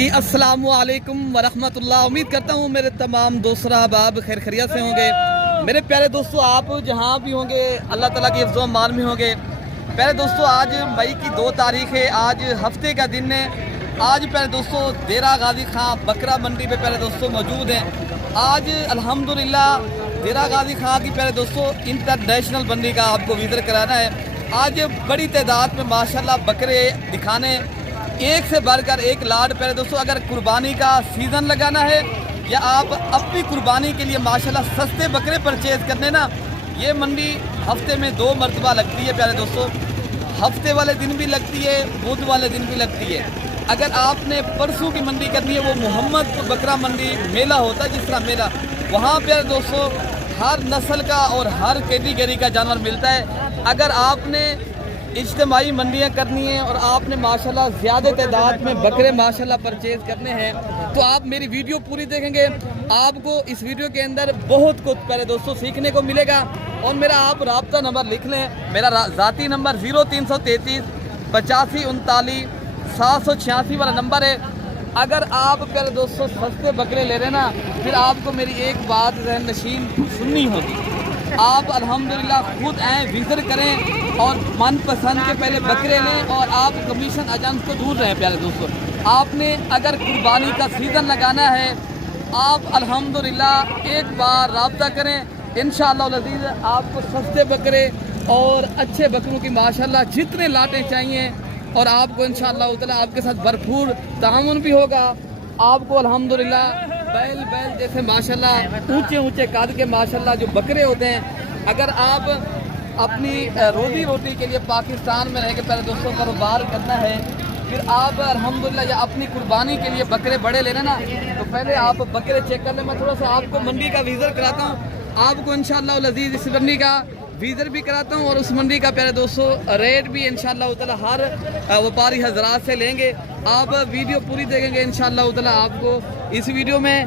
जी अस्सलाम वालेकुम वरहमतुल्लाह। उम्मीद करता हूँ मेरे तमाम दोस्त अहबाब खैर खैरियत से होंगे। मेरे प्यारे दोस्तों, आप जहाँ भी होंगे अल्लाह ताला की हिफ्ज़ व अमान में होंगे। प्यारे दोस्तों, आज मई की 2 तारीख़ है, आज हफ्ते का दिन है। आज प्यारे दोस्तों देरा गाजी खां बकरा मंडी पे प्यारे दोस्तों मौजूद हैं। आज अल्हम्दुलिल्लाह देरा गाजी खां की प्यारे दोस्तों इंटरनेशनल मंडी का आपको विज़िट कराना है। आज बड़ी तादाद में माशाल्लाह बकरे दिखाने, एक से बढ़कर एक लाड प्यारे दोस्तों। अगर कुर्बानी का सीज़न लगाना है या आप अपनी कुर्बानी के लिए माशाल्लाह सस्ते बकरे परचेज़ करने ना, ये मंडी हफ्ते में 2 मरतबा लगती है प्यारे दोस्तों। हफ्ते वाले दिन भी लगती है, बुध वाले दिन भी लगती है। अगर आपने परसों की मंडी करनी है, वो मोहम्मदपुर बकरा मंडी मेला होता है, जिस तरह मेला, वहाँ प्यारे दोस्तों हर नस्ल का और हर कैटेगरी का जानवर मिलता है। अगर आपने इज्तिमाई मंडियाँ करनी है और आपने माशाल्लाह ज़्यादा तादाद में बकरे माशाल्लाह परचेज़ करने हैं, तो आप मेरी वीडियो पूरी देखेंगे। आपको इस वीडियो के अंदर बहुत कुछ प्यारे दोस्तों सीखने को मिलेगा। और मेरा आप राब्ता नंबर लिख लें, मेरा ज़ाती नंबर 0333 85 39 786 वाला नंबर है। अगर आप प्यारे दोस्तों सस्ते बकरे ले रहे ना, फिर आपको मेरी एक बात ज़हन नशीन सुननी होगी। आप अल्हम्दुलिल्लाह खुद आएँ, विज़िट करें और मनपसंद के पहले बकरे लें और आप कमीशन एजेंट को दूर रहें। प्यारे दोस्तों, आपने अगर कुर्बानी का सीज़न लगाना है, आप अल्हम्दुलिल्लाह एक बार राब्ता करें। इंशाअल्लाह अज़ीज़ आपको सस्ते बकरे और अच्छे बकरों की माशाल्लाह जितने लाटें चाहिए, और आपको इंशाअल्लाह ताला आपके साथ भरपूर तामुन भी होगा। आपको अल्हम्दुलिल्लाह बैल जैसे माशाल्लाह ऊंचे कद के माशाल्लाह जो बकरे होते हैं, अगर आप अपनी रोजी रोटी के लिए पाकिस्तान में रह के पहले दोस्तों कारोबार करना है, फिर आप अल्हम्दुलिल्लाह या अपनी कुर्बानी के लिए बकरे बड़े लेना ना, तो पहले आप बकरे चेक कर लें। मैं थोड़ा सा आपको मंडी का विज़िट कराता हूँ, आपको इंशाअल्लाह अज़ीज़ इस मंडी का विज़िट भी कराता हूँ और उस मंडी का प्यारे दोस्तों रेट भी इंशाअल्लाह ताला हर व्यापारी हजरात से लेंगे। आप वीडियो पूरी देखेंगे, इंशाअल्लाह ताला आपको इस वीडियो में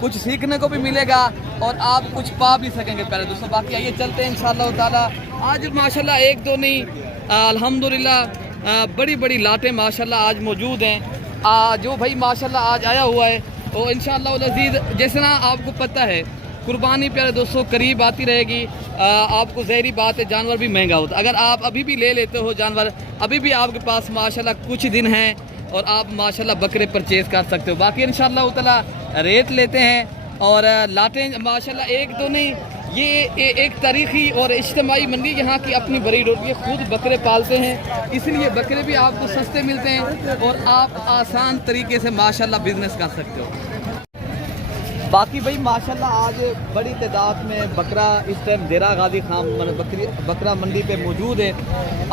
कुछ सीखने को भी मिलेगा और आप कुछ पा भी सकेंगे प्यारे दोस्तों। बाकी आइए चलते हैं इंशाअल्लाह ताला। आज माशाल्लाह एक दो नहीं, अल्हम्दुलिल्लाह बड़ी लाटें माशाल्लाह आज मौजूद हैं। जो भाई माशाल्लाह आज आया हुआ है, वो इंशाअल्लाह अज़ीज़ जैसे ना आपको पता है कुर्बानी प्यारे दोस्तों करीब आती रहेगी। आपको ज़हरी बात है, जानवर भी महंगा होता है। अगर आप अभी भी ले लेते हो जानवर, अभी भी आपके पास माशाल्लाह कुछ दिन हैं और आप माशाल्लाह बकरे परचेज़ कर सकते हो। बाकी इंशाअल्लाह ताला रेट लेते हैं और लाटें माशाल्लाह एक दो नहीं, ये एक तारीख़ी और इज्तिमाई मंडी यहाँ की अपनी बड़ी होती है। खुद बकरे पालते हैं, इसलिए बकरे भी आपको सस्ते मिलते हैं और आप आसान तरीके से माशाल्लाह बिज़नेस कर सकते हो। बाकी भाई माशाल्लाह आज बड़ी तादाद में बकरा इस टाइम देरा गाजी खां बकरा मंडी पे मौजूद है।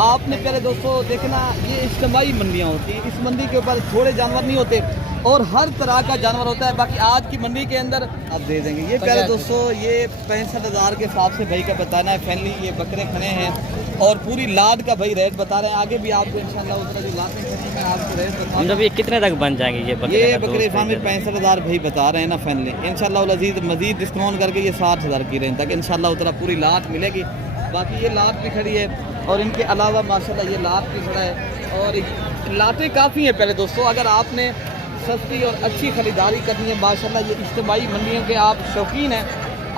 आपने प्यारे दोस्तों देखना, ये इज्तिमाई मंडियाँ होती हैं, इस मंडी के ऊपर थोड़े जानवर नहीं होते और हर तरह का जानवर होता है। बाकी आज की मंडी के अंदर आप दे देंगे ये प्यारे दोस्तों, ये 65,000 के हिसाब से भाई का बताना है। फैमिली ये बकरे खड़े हैं और पूरी लाड का भाई रेट बता रहे हैं। आगे भी आपको इंशाल्लाह उतना जो लाटें खड़ी मैं आपको रेट बताऊंगा। मतलब ये कितने तक बन जाएंगे ये बकरे फार्म 65,000 भाई बता रहे हैं ना फैमिली। इंशाल्लाह अज़ीज़ मज़ीद डिस्काउंट करके ये 60,000 की रेंज तक इंशाल्लाह उतना पूरी लाट मिलेगी। बाकी ये लाट भी खड़ी है और इनके अलावा माशाल्लाह ये लाट भी खड़ा है और लाटें काफ़ी हैं प्यारे दोस्तों। अगर आपने सस्ती और अच्छी ख़रीदारी करनी है माशाल्लाह, ये इज्तिमाई मंडियों के आप शौकीन हैं,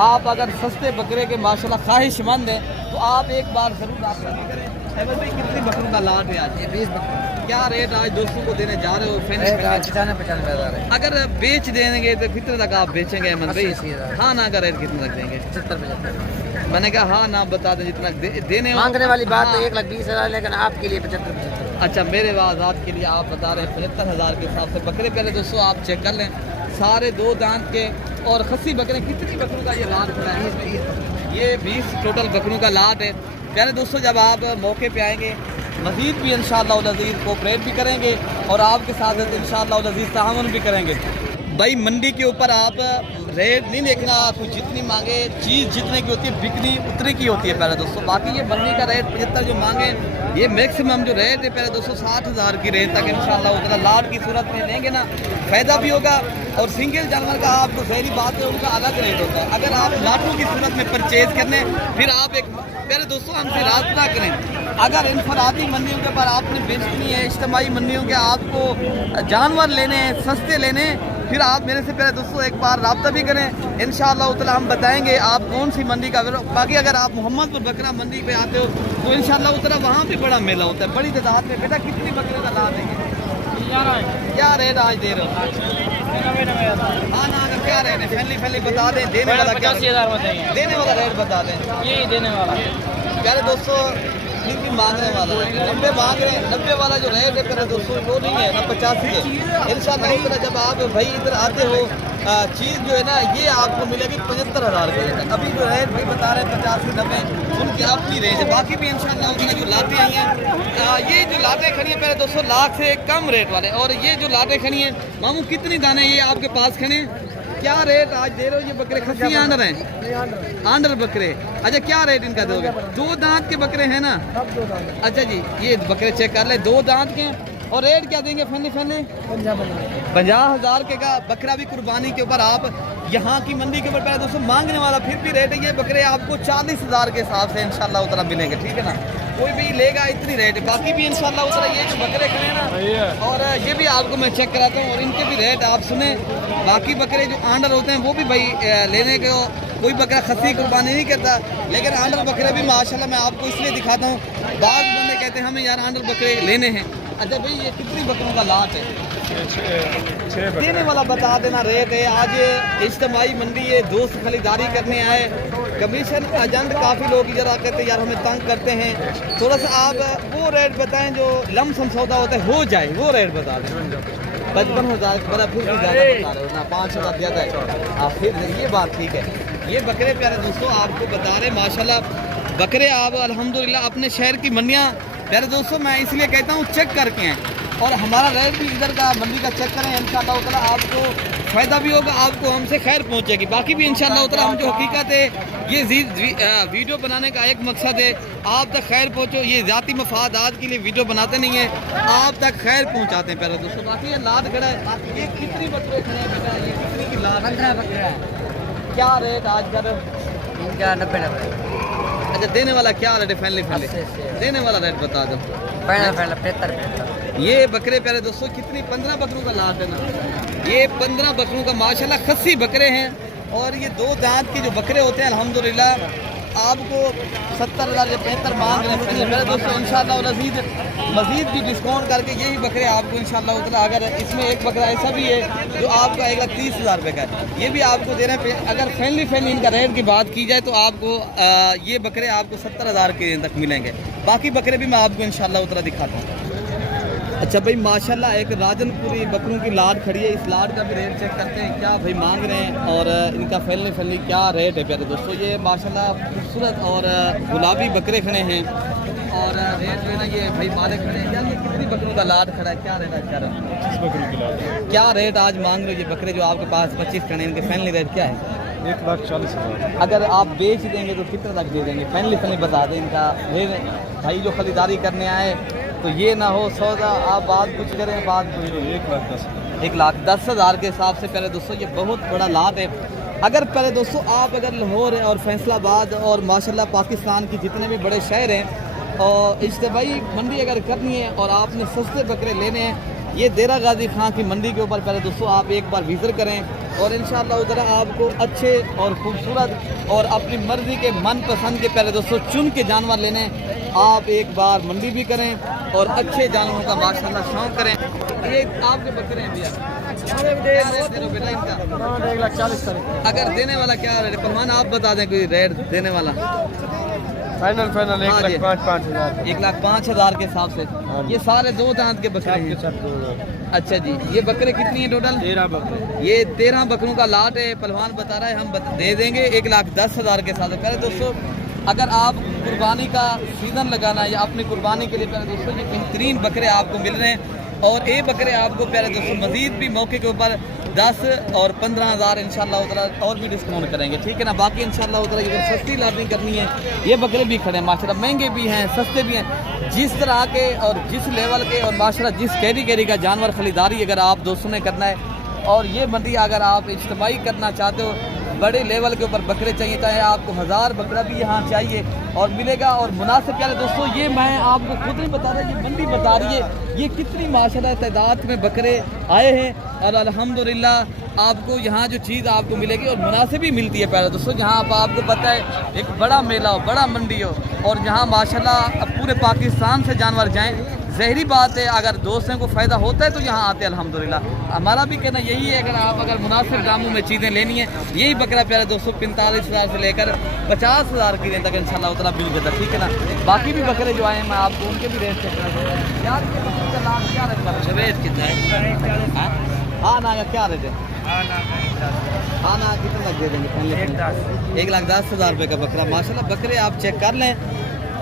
आप अगर सस्ते बकरे के माशाल्लाह ख्वाहिशमंद हैं, तो आप एक बार ज़रूर राब्ता करें। अहमद भाई कितनी बकरों का लाट है आज? 20 बकरे। क्या रेट आज दोस्तों को देने जा रहे हो? 95,000। अगर बेच देंगे तो कितने तक आप बेचेंगे अहमद भाई? हाँ ना का रेट कितने तक देंगे? 75। मैंने कहा हाँ ना बता दें जितना देने मांगने वाली बात तो 1,20,000, लेकिन आपके लिए 75। अच्छा, मेरे आज़ाद के लिए आप बता रहे हैं 75,000 के हिसाब से बकरे। पहले दोस्तों आप चेक कर लें, सारे 2 दांत के और खस्सी बकरे। कितनी बकरों का ये लाट खड़ा है? ये 20 टोटल बकरों का लाट है प्यारे दोस्तों। जब आप मौके पे आएंगे मज़ीद भी इंशाअल्लाह अज़ीज़ कोऑपरेट भी करेंगे और आपके साथ इंशाअल्लाह अज़ीज़ तामुन भी करेंगे। भाई मंडी के ऊपर आप रेट नहीं देखना, कोई जितनी मांगे चीज़ जितने की होती है बिकनी उतने की होती है प्यारे दोस्तों। बाकी ये मंडी का रेट 75 जो मांगे, ये मैक्सिमम जो रेट है प्यारे दोस्तों 60,000 की रेट तक इंशाल्लाह उतना लाट की सूरत में लेंगे ना फ़ायदा भी होगा। और सिंगल जानवर का आपको सही बात है उनका अलग रेट होता है। अगर आप लाटों की सूरत में परचेज करने फिर आप एक प्यारे दोस्तों हमसे राब्ता करें। अगर इनफरादी मंडियों के ऊपर आपने बेचनी है, इज्तिमाई मंडियों के आपको जानवर लेने हैं, सस्ते लेने, फिर आप मेरे से पहले दोस्तों एक बार राब्ता भी करें। इंशाअल्लाह ताला हम बताएंगे आप कौन सी मंडी का। बाकी अगर आप मोहम्मदपुर बकरा मंडी पे आते हो तो इंशाअल्लाह ताला वहाँ भी बड़ा मेला होता है बड़ी तादाद में। बेटा कितनी बकरे का लाभ देंगे? क्या रेट आज दे रहे हो? हाँ ना, अगर क्या रेट है फैमिली बता दें। देने वाला 85,000 बताइए। देने वाला रेट बता दें। यही देने वाला प्यारे दोस्तों भी मांगने वाला 90 मांग रहे हैं। 90 वाला जो रेट है प्यारे दोस्तों वो नहीं है ना 85 है। इंशाअल्लाह जब आप भाई इधर आते हो चीज़ जो है ना ये आपको मिलेगी 75,000 के तक। अभी जो रेट भाई बता रहे हैं 85 90 उनकी अपनी रेंज है। बाकी भी इंशाअल्लाह उनकी जो लाटें आई हैं ये जो लाटें खड़ी हैं प्यारे दोस्तों लाख से कम रेट वाले। और ये जो लाटें खड़ी हैं मामू कितनी दाने ये आपके पास खड़े हैं? क्या रेट आज दे रहे हो? ये बकरे खस्सी आंडर हैं? आंडर बकरे। अच्छा क्या रेट इनका दोगे? 2 दांत के बकरे हैं ना? अच्छा जी ये बकरे चेक कर ले 2 दांत के हैं। और रेट क्या देंगे फैमिली 50,000 के का बकरा भी कुर्बानी के ऊपर आप यहाँ की मंडी के ऊपर पहले दोस्तों मांगने वाला फिर भी रेट है। ये बकरे आपको 40,000 के हिसाब से इंशाल्लाह उतना मिलेंगे, ठीक है ना? कोई भी लेगा इतनी रेट है। बाकी भी इंशाल्लाह उतना ये जो बकरे खड़े ना और ये भी आपको मैं चेक कराता हूँ और इनके भी रेट आप सुने। बाकी बकरे जो आंडर होते हैं वो भी भाई लेने के कोई बकरा खस्सी कुर्बानी नहीं करता, लेकिन आंडर बकरे भी माशाल्लाह मैं आपको इसलिए दिखाता हूँ। बाज़ बंदे कहते हैं हमें यार आंडर बकरे लेने हैं। अच्छा भाई ये कितनी बकरों का लाट है? देने वाला बता देना रेट है। आज इज्तिमाई मंडी है, दोस्त खरीदारी करने आए, कमीशन एजेंट काफ़ी लोग इधर आकर के यार हमें तंग करते हैं। थोड़ा सा आप वो रेट बताएं जो लमसम सौदा होता है हो जाए, वो रेट बता दें। 55,000 बड़ा फिर भी ज़्यादा बता रहे हो ना, 5,000 ज़्यादा है। आप फिर ये बात ठीक है। ये बकरे प्यारे दोस्तों आपको बता रहे माशाल्लाह बकरे आप अल्हम्दुलिल्लाह अपने शहर की मंडियाँ प्यारे दोस्तों मैं इसलिए कहता हूँ चेक करके हैं और हमारा रेट भी इधर का मंडी का चेक करें। इंशाअल्लाह ताला आपको फ़ायदा भी होगा, आपको हमसे खैर पहुँचेगी। बाकी भी इंशाअल्लाह ताला हम जो हकीकत है ये वीडियो बनाने का एक मकसद है आप तक खैर पहुँचो। ये ज़ाती मफादात के लिए वीडियो बनाते नहीं है, आप तक खैर पहुँचाते हैं प्यारे दोस्तों। बाकी ये लाट खड़ा है, ये कितनी बकरे खड़े हैं बेटा? ये कितनी की लाट? 15 बकरा है। क्या रेट आज कर? इनका 90। अच्छा देने वाला क्या रेट है? फैमिली देने वाला रेट बता दो। पहला 75। ये बकरे प्यारे दोस्तों कितनी 15 बकरों का लाट है ना? ये 15 बकरों का माशाल्लाह खस्सी बकरे हैं। और ये 2 दांत के जो बकरे होते हैं अल्हम्दुलिल्लाह आपको 70,000 या 75 मांग रहे हैं मेरे दोस्तों। इंशाअल्लाह मज़ीद भी डिस्काउंट करके यही बकरे आपको इंशाअल्लाह उतना। अगर इसमें एक बकरा ऐसा भी है जो आपका 1,30,000 रुपये का है, ये भी आपको दे रहे हैं। अगर फैमिली इनका रेट की बात की जाए तो आपको ये बकरे आपको 70,000 के तक मिलेंगे। बाकी बकरे भी मैं आपको इंशाअल्लाह उतना दिखाता हूँ। अच्छा भाई माशाल्लाह एक राजनपुरी बकरों की लाट खड़ी है। इस लाट का भी रेट चेक करते हैं क्या भाई मांग रहे हैं और इनका फैमिली क्या रेट है प्यारे दोस्तों। ये माशाल्लाह खूबसूरत और गुलाबी बकरे खड़े हैं और रेट जो है ना ये भाई माले खड़े हैं। यार ये कितनी बकरों का लाट खड़ा है? क्या रेट है? 25 बकरों की लाट। क्या रेट आज मांग रहे हो? ये बकरे जो आपके पास 25 खड़े हैं इनके फैमिली रेट क्या है? 1,40,000। अगर आप बेच देंगे तो कितने तक दे देंगे? फैमिली बता दें इनका रेट। भाई जो खरीदारी करने आए तो ये ना हो सौदा आप बात कुछ करें बात 1,10,000 के हिसाब से प्यारे दोस्तों ये बहुत बड़ा लाट है। अगर प्यारे दोस्तों आप अगर लाहौर और फैसलाबाद और माशाल्लाह पाकिस्तान के जितने भी बड़े शहर हैं और इज्तिमाई मंडी अगर करनी है और आपने सस्ते बकरे लेने हैं, ये देरा गाजी खां की मंडी के ऊपर प्यारे दोस्तों आप एक बार विज़िट करें और इंशाअल्लाह उधर आपको अच्छे और खूबसूरत और अपनी मर्ज़ी के मनपसंद के प्यारे दोस्तों चुन के जानवर लेने आप एक बार मंडी भी करें और अच्छे जानवरों का माशाल्लाह शौक़ करें। ये आपके बकरे हैं भैया बेटा इनका 1,40,000। अगर देने वाला क्या रेट? पहलवान आप बता दें कोई रेट देने वाला। फाइनल 1,05,000 1,05,000 के हिसाब से। ये सारे 2 दांत के बकरे हैं। अच्छा जी ये बकरे कितनी है टोटल? 13 बकरे। ये 13 बकरों का लाट है। पहलवान बता रहा है हम दे देंगे 1,10,000 के साथ। पहले दोस्तों अगर आप कुर्बानी का सीज़न लगाना या अपनी कुर्बानी के लिए प्यारे दोस्तों ये बेहतरीन बकरे आपको मिल रहे हैं और ये बकरे आपको प्यारे दोस्तों मज़ीद भी मौके के ऊपर 10 और 15,000 इंशाल्लाह ताला और भी डिस्काउंट करेंगे, ठीक है ना। बाकी इंशाल्लाह ताला अगर सस्ती लाटिंग करनी है, ये बकरे भी खड़े हैं माशाल्लाह, महंगे भी हैं सस्ते भी हैं, जिस तरह के और जिस लेवल के और माशाल्लाह जिस कैटेगरी का जानवर खरीदारी अगर आप दोस्तों ने करना है, और ये मंडी अगर आप इज्तिमाई करना चाहते हो, बड़े लेवल के ऊपर बकरे चाहिए, चाहे आपको 1000 बकरा भी यहाँ चाहिए और मिलेगा और मुनासिब प्यारे दोस्तों। ये मैं आपको खुद नहीं बता रहा, ये मंडी बता रही है ये कितनी माशाल्लाह तादाद में बकरे आए हैं, और अल्हम्दुलिल्लाह आपको यहाँ जो चीज़ आपको मिलेगी और मुनासिब ही मिलती है प्यारे दोस्तों। जहाँ आपको पता है एक बड़ा मेला हो, बड़ा मंडी हो, और जहाँ माशाल्लाह अब पूरे पाकिस्तान से जानवर जाएँ, ज़हरी बात है अगर दोस्तों को फ़ायदा होता है तो यहाँ आते हैं अल्हम्दुलिल्लाह। हमारा भी कहना यही है, अगर मुनासिब दामों में चीज़ें लेनी है, यही बकरा प्यारे दोस्तों 45,000 से लेकर 50,000 की रेंज तक इंशाल्लाह उतना बिल करता, ठीक है ना। बाकी भी बकरे जो आए हैं मैं आपको उनके भी रेट चेक करा दूँ। यार ये बकरे का लाभ क्या रेट कितना है? हाँ ना क्या रेट है? हाँ ना कितना लग दे देंगे? 1,10,000 रुपये का बकरा माशाल्लाह। बकरे आप चेक कर लें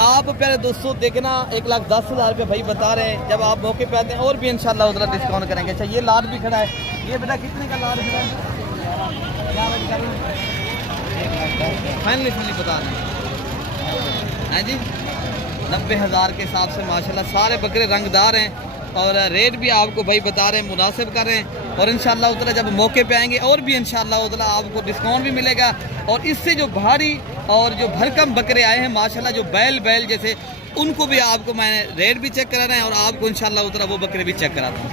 आप प्यारे दोस्तों, देखना 1,10,000 रुपये भाई बता रहे हैं। जब आप मौके पे आते हैं और भी इंशाल्लाह उधर डिस्काउंट करेंगे। अच्छा ये लाट भी खड़ा है, ये बेटा कितने का लाट खड़ा है? क्या फाइनली बता रहे हैं जी, 90,000 के हिसाब से माशाल्लाह सारे बकरे रंगदार हैं, और रेट भी आपको भाई बता रहे हैं, मुनासिब कर रहे हैं। और इंशाल्लाह उधर जब मौके पे आएंगे और भी इंशाल्लाह उधर आपको डिस्काउंट भी मिलेगा। और इससे जो भारी और जो भरकम बकरे आए हैं माशाल्लाह, जो बैल जैसे, उनको भी आपको मैंने रेट भी चेक करा रहे हैं, और आपको इंशाल्लाह उधर वो बकरे भी चेक कराता हूँ।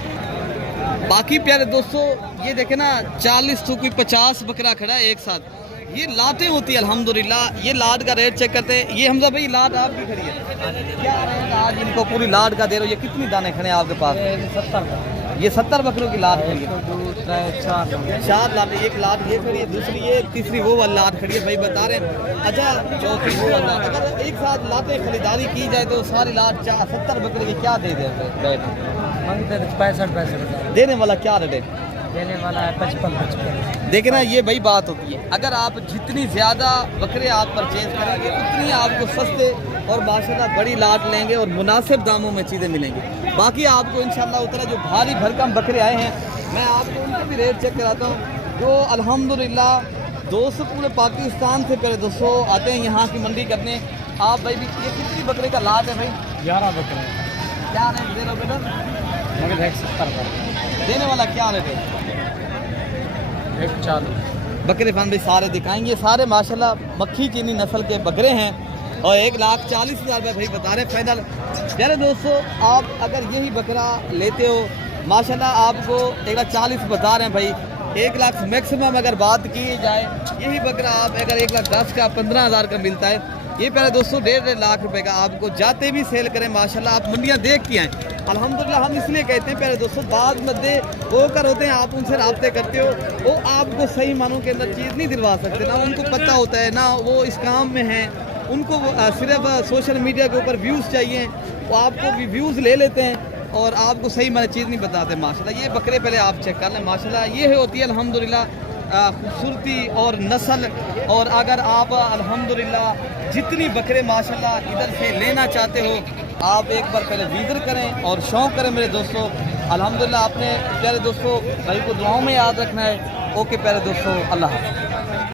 बाकी प्यारे दोस्तों ये देखे ना 40 तो कोई 50 बकरा खड़ा है एक साथ, ये लाटें होती है अल्हम्दुलिल्लाह। ये लाट का रेट चेक करते हैं। ये हमजा भाई लाट आपकी खड़ी है, क्या रेट आज इनको पूरी लाट का दे रहे हो? ये कितनी दाने खड़े हैं आपके पास? 70। ये 70 बकरों की लाट खड़ी है, 4 लाट, एक लाट ये खड़ी है, दूसरी ये, तीसरी वो वाली लाट खड़ी है भाई बता रहे हैं। अच्छा चौथी वो वाला, अगर एक साथ लाटें खरीदारी की जाए तो सारी लाट 70 बकरे की क्या दे दे रेट? 65 देने वाला क्या रेट है? देने वाला है 55। देखना ये भाई बात होती है, अगर आप जितनी ज़्यादा बकरे आप परचेज करेंगे उतनी आपको सस्ते और माशाल्लाह बड़ी लाट लेंगे और मुनासिब दामों में चीज़ें मिलेंगी। बाकी आपको इंशाल्लाह उतना जो भारी भरकम बकरे आए हैं मैं आपको उनके भी रेट चेक कराता हूँ, जो अल्हम्दुलिल्लाह दोस्तों पूरे पाकिस्तान से पहले दोस्तों आते हैं यहाँ की मंडी करने। आप भाई भी ये कितनी बकरे का लाट है भाई? 11 बकरे। क्या रेट दे रहे हो बेटा? मगर 70 देने वाला क्या रेट है? 140। बकरे फान भी सारे दिखाएंगे, सारे माशाल्लाह मक्खी चीनी नस्ल के बकरे हैं, और 1,40,000 रुपये भाई बता रहे हैं फाइनल। प्यारे दोस्तों आप अगर यही बकरा लेते हो माशाल्लाह आपको 1,40,000 बता रहे हैं भाई, 1 लाख मैक्सिमम अगर बात की जाए, यही बकरा आप अगर 1,10,000 का 15,000 का मिलता है, ये प्यारे दोस्तों 1.5 लाख रुपए का आपको जाते भी सेल करें माशाल्लाह। आप मंडियाँ देख के आएँ अल्हम्दुलिल्लाह। हम इसलिए कहते हैं प्यारे दोस्तों, बाद मध्य वो कर होते हैं, आप उनसे राब्ते करते हो, वो आपको सही मानों के अंदर चीज़ नहीं दिलवा सकते, ना उनको पता होता है, ना वो इस काम में हैं, उनको सिर्फ सोशल मीडिया के ऊपर व्यूज़ चाहिए, वो आपको भी व्यूज़ ले लेते हैं और आपको सही माने चीज़ नहीं बताते माशाल्लाह। ये बकरे पहले आप चेक कर लें माशाल्लाह, ये होती है अल्हम्दुलिल्लाह खूबसूरती और नस्ल। और अगर आप अल्हम्दुलिल्लाह जितनी बकरे माशाल्लाह इधर से लेना चाहते हो, आप एक बार पहले विजिट करें और शौक़ करें मेरे दोस्तों। अल्हम्दुलिल्लाह अपने प्यारे दोस्तों भाई को दुआओं में याद रखना है। ओके प्यारे दोस्तों, अल्लाह हाफ़िज़।